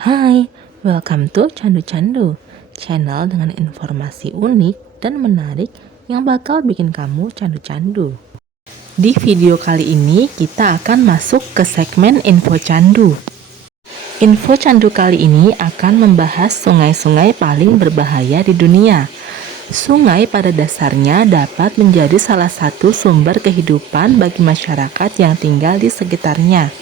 Hai, welcome to Candu Candu, channel dengan informasi unik dan menarik yang bakal bikin kamu candu-candu. Di video kali ini kita akan masuk ke segmen info candu. Info candu kali ini akan membahas sungai-sungai paling berbahaya di dunia. Sungai pada dasarnya dapat menjadi salah satu sumber kehidupan bagi masyarakat yang tinggal di sekitarnya.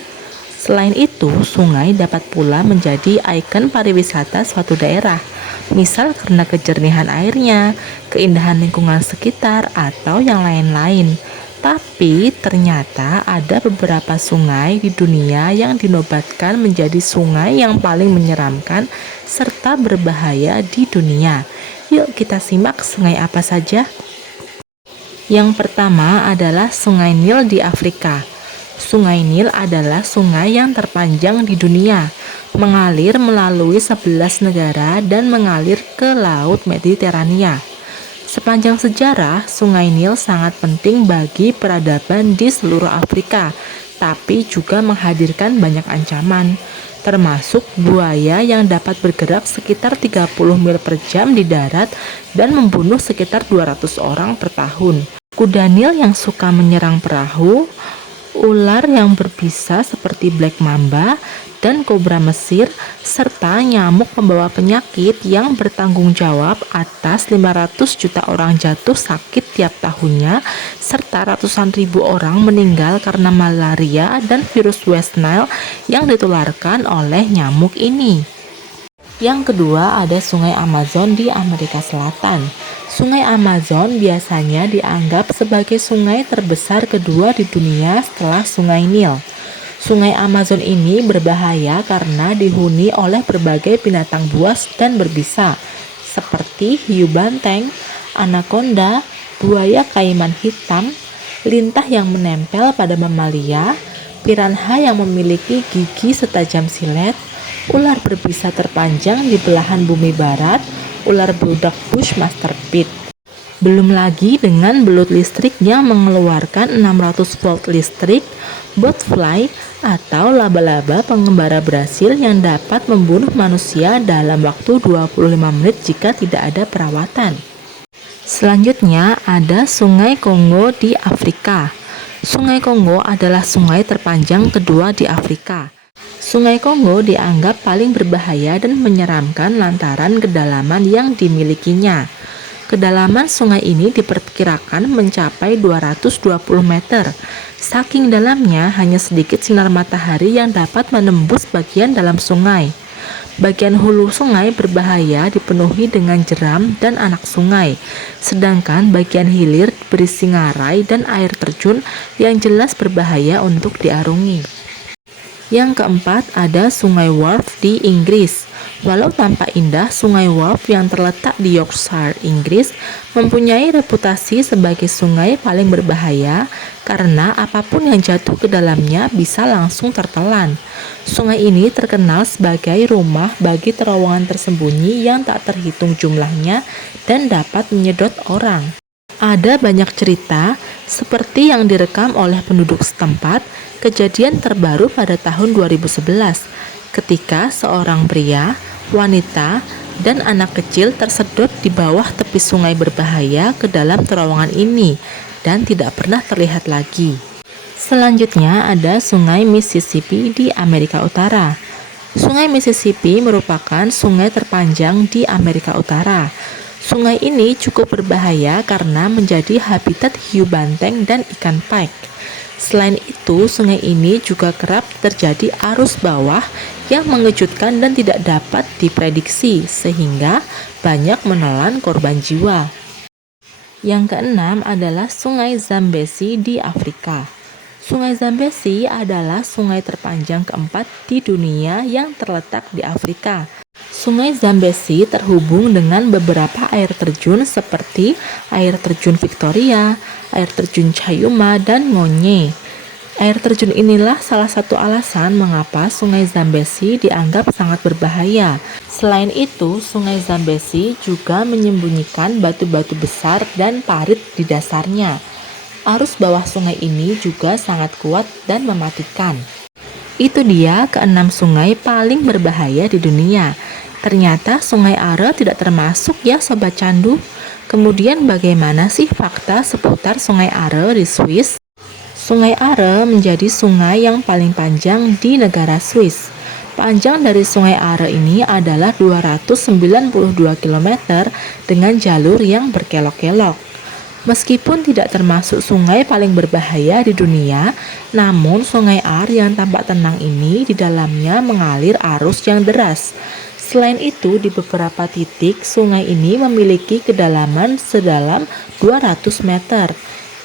Selain itu, sungai dapat pula menjadi ikon pariwisata suatu daerah, misal karena kejernihan airnya, keindahan lingkungan sekitar, atau yang lain-lain. Tapi ternyata ada beberapa sungai di dunia yang dinobatkan menjadi sungai yang paling menyeramkan serta berbahaya di dunia. Yuk kita simak sungai apa saja. Yang pertama adalah Sungai Nil di Afrika. Sungai Nil adalah sungai yang terpanjang di dunia, mengalir melalui 11 negara dan mengalir ke Laut Mediterania. Sepanjang sejarah, Sungai Nil sangat penting bagi peradaban di seluruh Afrika, tapi juga menghadirkan banyak ancaman, termasuk buaya yang dapat bergerak sekitar 30 mil per jam di darat dan membunuh sekitar 200 orang per tahun. Kuda Nil yang suka menyerang perahu, ular yang berbisa seperti black mamba dan kobra Mesir, serta nyamuk pembawa penyakit yang bertanggung jawab atas 500 juta orang jatuh sakit tiap tahunnya, serta ratusan ribu orang meninggal karena malaria dan virus West Nile yang ditularkan oleh nyamuk ini. Yang kedua ada Sungai Amazon di Amerika Selatan. Sungai Amazon biasanya dianggap sebagai sungai terbesar kedua di dunia setelah Sungai Nil. Sungai Amazon ini berbahaya karena dihuni oleh berbagai binatang buas dan berbisa, seperti hiu banteng, anaconda, buaya kaiman hitam, lintah yang menempel pada mamalia, piranha yang memiliki gigi setajam silet, ular berbisa terpanjang di belahan bumi barat, ular beludak Bushmaster pit. Belum lagi dengan belut listrik yang mengeluarkan 600 volt listrik, botfly atau laba-laba pengembara Brasil yang dapat membunuh manusia dalam waktu 25 menit jika tidak ada perawatan. Selanjutnya ada Sungai Kongo di Afrika. Sungai Kongo adalah sungai terpanjang kedua di Afrika. Sungai Kongo dianggap paling berbahaya dan menyeramkan lantaran kedalaman yang dimilikinya. Kedalaman sungai ini diperkirakan mencapai 220 meter. Saking dalamnya, hanya sedikit sinar matahari yang dapat menembus bagian dalam sungai. Bagian hulu sungai berbahaya dipenuhi dengan jeram dan anak sungai, sedangkan bagian hilir berisi ngarai dan air terjun yang jelas berbahaya untuk diarungi. Yang keempat ada Sungai Wharfe di Inggris. Walau tampak indah, Sungai Wharfe yang terletak di Yorkshire, Inggris mempunyai reputasi sebagai sungai paling berbahaya karena apapun yang jatuh ke dalamnya bisa langsung tertelan. Sungai ini terkenal sebagai rumah bagi terowongan tersembunyi yang tak terhitung jumlahnya dan dapat menyedot orang. Ada banyak cerita seperti yang direkam oleh penduduk setempat. Kejadian terbaru pada tahun 2011 ketika seorang pria, wanita, dan anak kecil tersedot di bawah tepi sungai berbahaya ke dalam terowongan ini dan tidak pernah terlihat lagi. Selanjutnya ada Sungai Mississippi di Amerika Utara. Sungai Mississippi merupakan sungai terpanjang di Amerika Utara. Sungai ini cukup berbahaya karena menjadi habitat hiu banteng dan ikan pike. Selain itu, sungai ini juga kerap terjadi arus bawah yang mengejutkan dan tidak dapat diprediksi, sehingga banyak menelan korban jiwa. Yang keenam adalah Sungai Zambezi di Afrika. Sungai Zambezi adalah sungai terpanjang keempat di dunia yang terletak di Afrika. Sungai Zambezi terhubung dengan beberapa air terjun seperti air terjun Victoria, air terjun Cayuma, dan Ngonye. Air terjun inilah salah satu alasan mengapa Sungai Zambezi dianggap sangat berbahaya. Selain itu, Sungai Zambezi juga menyembunyikan batu-batu besar dan parit di dasarnya. Arus bawah sungai ini juga sangat kuat dan mematikan. Itu dia keenam sungai paling berbahaya di dunia. Ternyata Sungai Are tidak termasuk ya Sobat Candu. Kemudian bagaimana sih fakta seputar Sungai Are di Swiss? Sungai Are menjadi sungai yang paling panjang di negara Swiss. Panjang dari Sungai Are ini adalah 292 km dengan jalur yang berkelok-kelok. Meskipun tidak termasuk sungai paling berbahaya di dunia, namun Sungai Are yang tampak tenang ini di dalamnya mengalir arus yang deras. Selain itu, di beberapa titik sungai ini memiliki kedalaman sedalam 200 meter.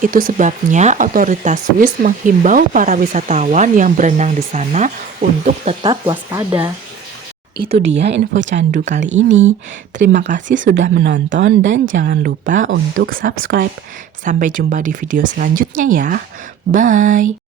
Itu sebabnya otoritas Swiss menghimbau para wisatawan yang berenang di sana untuk tetap waspada. Itu dia info candu kali ini. Terima kasih sudah menonton dan jangan lupa untuk subscribe. Sampai jumpa di video selanjutnya ya. Bye.